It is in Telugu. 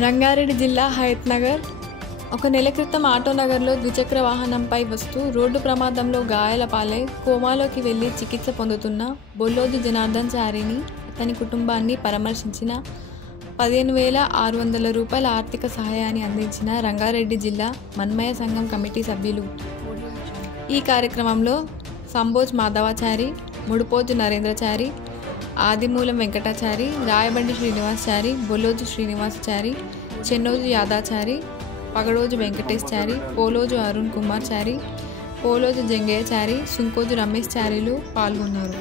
రంగారెడ్డి జిల్లా హయత్ నగర్. ఒక నెల క్రితం ఆటోనగర్లో ద్విచక్ర వాహనంపై వస్తూ రోడ్డు ప్రమాదంలో గాయాల పాలై కోమాలోకి వెళ్లి చికిత్స పొందుతున్న బొల్లోజు జనార్దన్ చారిని, అతని కుటుంబాన్ని పరామర్శించిన 15,600 రూపాయల ఆర్థిక సహాయాన్ని అందించిన రంగారెడ్డి జిల్లా మన్మయ సంఘం కమిటీ సభ్యులు. ఈ కార్యక్రమంలో సంబోజ్ మాధవాచారి, ముడుపోజు నరేంద్రచారి, ఆదిమూలం వెంకటాచారి, రాయబండి శ్రీనివాసచారి, బొల్లోజు శ్రీనివాసచారి, చెన్నోజు యాదాచారి, పగడోజు వెంకటేశ్చారి, పోలోజు అరుణ్ కుమార్ చారి, పోలోజు జంగయ్యచారి, సుంకోజు రమేష్ చారీలు పాల్గొన్నారు.